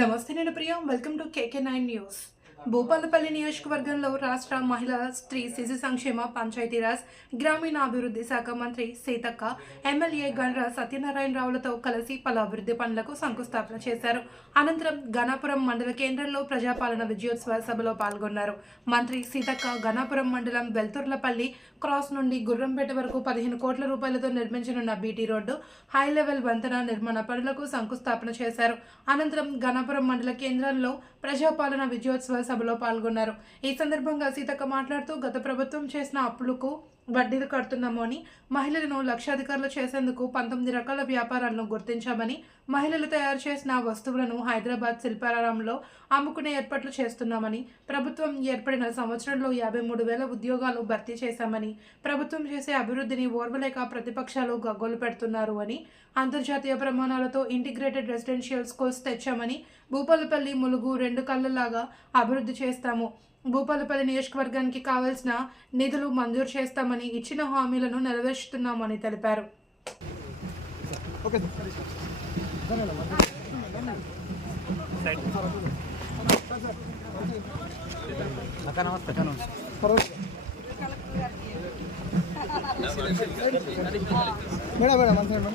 నమస్తే నేను Priya. Welcome to KK nine news Bhupalpalli నియోజకవర్గంలో రాష్ట్ర మహిళా స్త్రీ శిశు సంక్షేమ పంచాయతీరాజ్ గ్రామీణాభివృద్ధి శాఖ మంత్రి సీతక్క ఎమ్మెల్యే గండ్ర సత్యనారాయణరావులతో కలిసి పలు అభివృద్ధి పనులకు శంకుస్థాపన చేశారు. అనంతరం గణాపురం మండల కేంద్రంలో ప్రజాపాలన విజయోత్సవ సభలో పాల్గొన్నారు. మంత్రి సీతక్క గణాపురం మండలం వెల్తుర్లపల్లి క్రాస్ నుండి గుర్రంపేట వరకు పదిహేను కోట్ల రూపాయలతో నిర్మించనున్న బీటీ రోడ్డు హై లెవెల్ వంతెన నిర్మాణ పనులకు శంకుస్థాపన చేశారు. అనంతరం గణాపురం మండల కేంద్రంలో ప్రజాపాలన విజయోత్సవ సభలో పాల్గొన్నారు. ఈ సందర్భంగా సీతక్క మాట్లాడుతూ గత ప్రభుత్వం చేసిన అప్పులకు వడ్డీలు కడుతున్నాము అని మహిళలను లక్షాధికారులు చేసేందుకు పంతొమ్మిది రకాల వ్యాపారాలను గుర్తించామని మహిళలు తయారు చేసిన వస్తువులను హైదరాబాద్ శిల్పారామంలో అమ్ముకునే ఏర్పాట్లు చేస్తున్నామని ప్రభుత్వం ఏర్పడిన సంవత్సరంలో యాభై మూడు వేల ఉద్యోగాలు భర్తీ చేశామని ప్రభుత్వం చేసే అభివృద్ధిని ఓర్వలేక ప్రతిపక్షాలు గగ్గోలు పెడుతున్నారు అని అంతర్జాతీయ ప్రమాణాలతో ఇంటిగ్రేటెడ్ రెసిడెన్షియల్ స్కూల్స్ తెచ్చామని భూపాలపల్లి ములుగు రెండు కళ్ళలాగా అభివృద్ధి చేస్తాము. భూపాలపల్లి నియోజకవర్గానికి కావాల్సిన నిధులు మంజూరు చేస్తామని ఇచ్చిన హామీలను నెరవేర్చుతున్నామని తెలిపారు. అక్క నమస్తే అక్క నమస్తే మేడం మేడం అంతే మేడం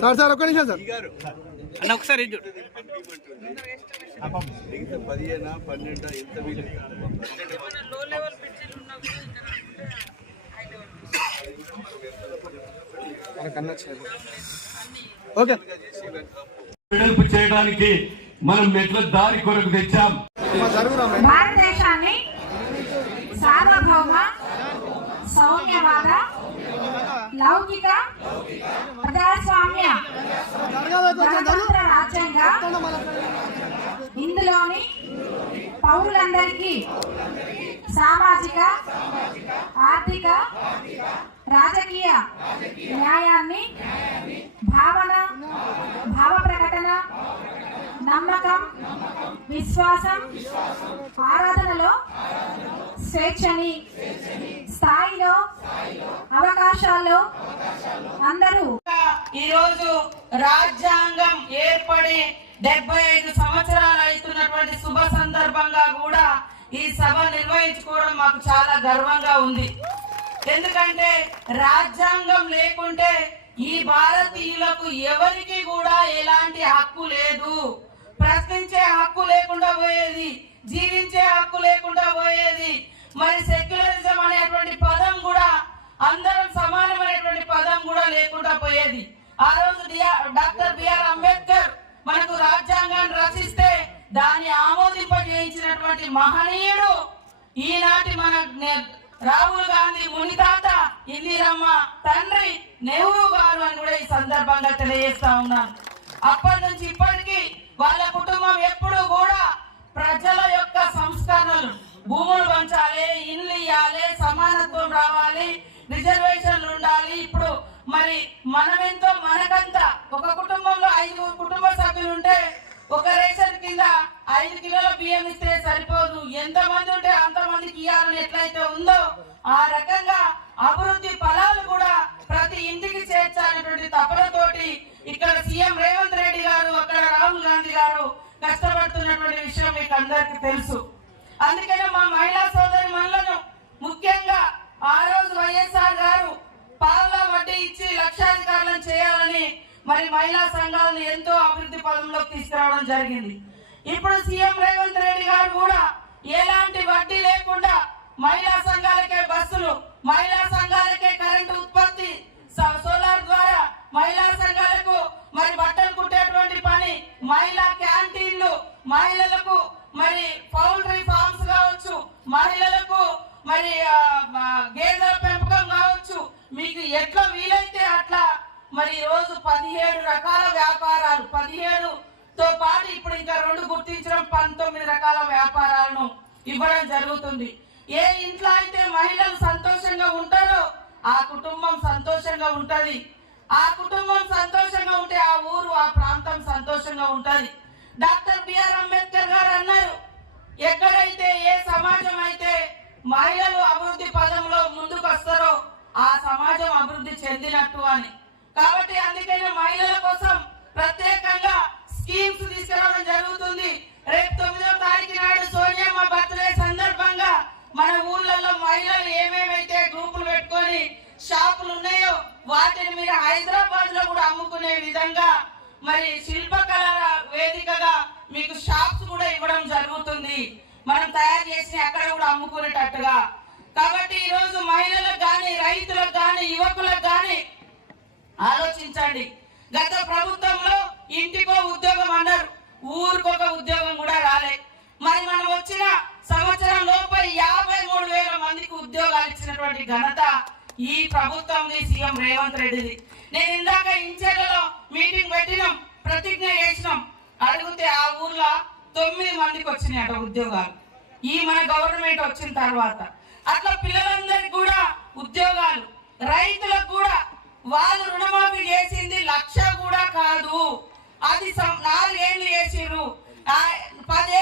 సార్ సార్ ఒక్క నిమిషం సార్. అన్న ఒకసారి ఇటు చూడు. పదిహేనా పన్నెండా ఎంత వీలు ఓకే. వెడల్పు చేయడానికి మనం మెట్ల దారి కొరకు తెచ్చాం. భారతదేశాన్ని సార్వభౌమ సౌమ్యవాద లౌకిక ప్రజాస్వామ్య రాజ్యాంగ. ఇందులోని పౌరులందరికీ సామాజిక ఆర్థిక రాజకీయ న్యాయాన్ని భావన భావ ప్రకటన నమ్మకం విశ్వాసం ఆరాధనలో స్వేచ్ఛని స్థాయిలో అవకాశాల్లో అందరూ. ఈరోజు రాజ్యాంగం ఏర్పడి డెబ్బై ఐదు సంవత్సరాలు అవుతున్నటువంటి శుభ సందర్భంగా కూడా ఈ సభ నిర్వహించుకోవడం మాకు చాలా గర్వంగా ఉంది. ఎందుకంటే రాజ్యాంగం లేకుంటే ఈ భారతీయులకు ఎవరికి కూడా ఎలాంటి హక్కు లేదు. ప్రశ్నించే హక్కు లేకుండా పోయేది జీవించే హక్కు లేకుండా పోయేది. మరి సెక్యులరిజం అనేటువంటి పదం కూడా అందరం సమానమైనటువంటి పదం కూడా లేకుండా పోయేది. ఆ రోజు డాక్టర్ బిఆర్ అంబేద్కర్ మనకు రాజ్యాంగాన్ని రచిస్తే దాన్ని ఆమోదింపజేయించినటువంటి మహనీయుడు ఈనాటి మన రాహుల్ గాంధీ మునితాత ఇందిరమ్మ తండ్రి నెహ్రూ గారు అని కూడా ఈ సందర్భంగా తెలియజేస్తా ఉన్నాను. అప్పటి నుంచి ఇప్పటికీ వాళ్ళ కుటుంబం ఎప్పుడు కూడా ప్రజల యొక్క సంస్కరణలు భూములు పంచాలి ఇల్లు ఇవ్వాలి సమానత్వం రావాలి రిజర్వేషన్ మరి మనమెంతో మనకంత ఒక కుటుంబంలో ఐదు కుటుంబ సభ్యులు ఉంటే ఒక రేషన్ కింద ఐదు కిలోల బియ్యం ఇస్తే సరిపోదు. ఎంత మంది ఉంటే అంత మందికి ఇవ్వాలని ఎట్లయితే ఉందో ఆ రకంగా అభివృద్ధి ఫలాలు కూడా ప్రతి ఇంటికి చేర్చాలనేటువంటి తపనతోటి ఇక్కడ సీఎం రేవంత్ రెడ్డి గారు అక్కడ రాహుల్ గాంధీ గారు కష్టపడుతున్నటువంటి విషయం మీకు అందరికీ తెలుసు. అందుకనే మా మహిళా సోదరి మనులను ముఖ్యంగా ఆ రోజు వైఎస్ఆర్ మరి మహిళా సంఘాలను ఎంతో అభివృద్ధి పదంలోకి తీసుకురావడం జరిగింది. ఇప్పుడు సీఎం రేవంత్ రెడ్డి గారు కూడా ఎలాంటి వడ్డీ లేకుండా మహిళా సంఘాలకే బస్సులు మహిళా సంఘాలకే కరెంటు ఉత్పత్తి సోలార్ ద్వారా మహిళా సంఘాలకు మరి బట్టలు కుట్టేటువంటి పని మహిళా క్యాంటీన్లు మహిళలకు మరి పౌల్ట్రీ ఫార్మ్స్ కావచ్చు మహిళలకు మరి గేదెల పెంపకం కావచ్చు మీకు ఎట్లా వీలైతే మరి ఈరోజు రోజు పదిహేడు రకాల వ్యాపారాలు పదిహేడు తో పాటు ఇప్పుడు ఇంకా రెండు గుర్తించడం పంతొమ్మిది రకాల వ్యాపారాలను ఇవ్వడం జరుగుతుంది. ఏ ఇంట్లో అయితే మహిళలు సంతోషంగా ఉంటారో ఆ కుటుంబం సంతోషంగా ఉంటుంది. ఆ కుటుంబం సంతోషంగా ఉంటే ఆ ఊరు ఆ ప్రాంతం సంతోషంగా ఉంటుంది. డాక్టర్ బిఆర్ అంబేద్కర్ గారు అన్నారు ఎక్కడైతే ఏ సమాజం అయితే మహిళలు అభివృద్ధి పదంలో ముందుకు వస్తారో ఆ సమాజం అభివృద్ధి చెందినట్టు అని. కాబట్టి అందుకనే మహిళల కోసం ప్రత్యేకంగా స్కీమ్స్ తీసుకురావడం జరుగుతుంది. రేపు తొమ్మిదవ తారీఖు నాడు సోనియమ్మ బర్త్డే సందర్భంగా మన ఊర్లలో మహిళలు ఏమేమైతే గ్రూపులు పెట్టుకొని షాపులు ఉన్నాయో వాటిని మీరు హైదరాబాద్లో కూడా అమ్ముకునే విధంగా మరి శిల్పకళ వేదికగా మీకు షాప్స్ కూడా ఇవ్వడం జరుగుతుంది. మనం తయారు చేసి అక్కడ కూడా అమ్ముకునేటట్టుగా. కాబట్టి ఈరోజు మహిళలకు కానీ రైతు ఆలోచించండి. గత ప్రభుత్వంలో ఇంటికో ఉద్యోగం అన్నారు. ఊరికొక ఉద్యోగం కూడా రాలే. మరి మనం వచ్చిన సంవత్సరం లోపల యాభై మూడు వేల మందికి ఉద్యోగాలు ఇచ్చినటువంటి ఘనత ఈ ప్రభుత్వం సీఎం రేవంత్ రెడ్డిది. నేను ఇందాక ఇంచేలలో మీటింగ్ పెట్టినాం ప్రతిజ్ఞ చేసినాం. అడిగితే ఆ ఊర్లో తొమ్మిది మందికి వచ్చినాయి ఉద్యోగాలు. ఈ మన గవర్నమెంట్ వచ్చిన తర్వాత. అట్లా పిల్లలందరికీ కూడా ఉద్యోగాలు రైతులకు కూడా వాళ్ళు రుణమాఫీ చేసింది లక్ష కూడా కాదు. అది సం- నాలుగేళ్ళు చేసిర్రు. పదే